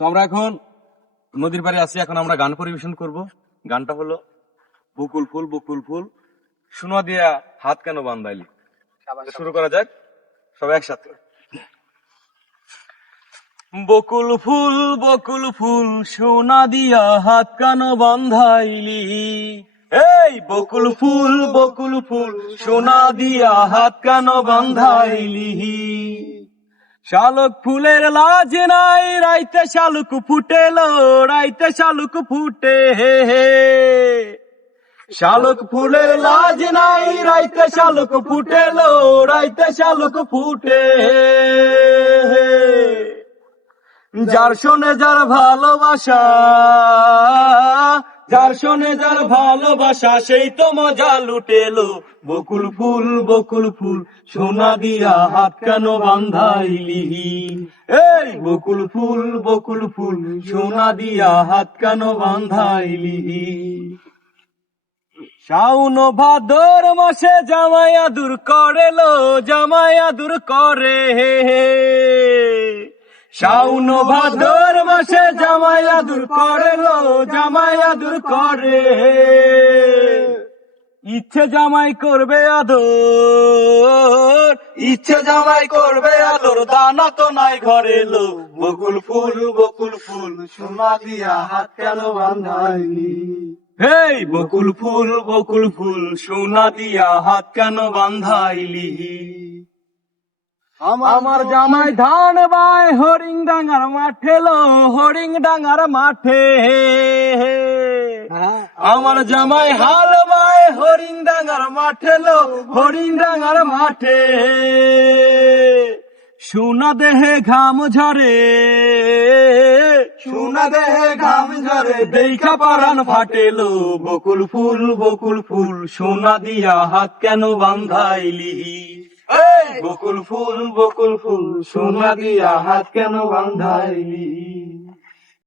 তো আমরা এখন নদীর পাড়ে আছি, এখন আমরা গান পরিবেশন করব। গানটা হলো বকুল ফুল বকুল ফুল সোনা দিয়া হাত কেন বান্ধাইলি। শুরু করা যাক সবাই একসাথে। বকুল ফুল সোনা দিয়া হাত কেন বান্ধাইলি, এই বকুল ফুল সোনা দিয়া হাত কেন বান্ধাইলি। শালুক ফুলের লাজ নাই রাইতে শালুক ফুটেলো, রাইতে শালুক ফুটে হে হে। শালুক ফুলের লাজ নাই রাইতে শালুক ফুটেলো, রাইতে শালুক ফুটে হে। যার শোনে যার ভালোবাসা, যার শোনে যার ভালোবাসা সেই তো মজা লুটেলো। বকুল ফুল সোনা দিয়া হাত কেন বান্ধাইলি, এই বকুল ফুল সোনা দিয়া হাত কেন বান্ধাইলি। শাওন ভাদর মাসে জামাই আদুর করেলো, জামাই আদুর করে হে হে। শাওন ভাদর মাসে জামাই আদুর করেলো, জামাই আদুর করে। ইচ্ছে জামাই করবে আদর, ইচ্ছে জামাই করবে আদর, দানা তো নাই ঘরে লো। বকুল ফুল সোনা দিয়া হাত কেন বান্ধাইলি, হেই বকুল ফুল সোনা দিয়া হাত কেন বান্ধাইলি। আমার জামাই ধান বাই হরিং ডাঙ্গার মাঠে লো, হরিং ডাঙ্গার মাঠে। আমার জামাই হাল বাই হরিং ডাঙ্গার মাঠে লো, হরিং ডাঙ্গার মাঠে। সোনা দেহে ঘাম ঝরে, সোনা দেহে ঘাম ঝরে, দেখা পারান ফাটেলো। বকুল ফুল সোনা দিয়া হাত কেন বান্ধাইলি, এই বকুল ফুল সোনা দিয়া হাত কেন বান্ধাইলি।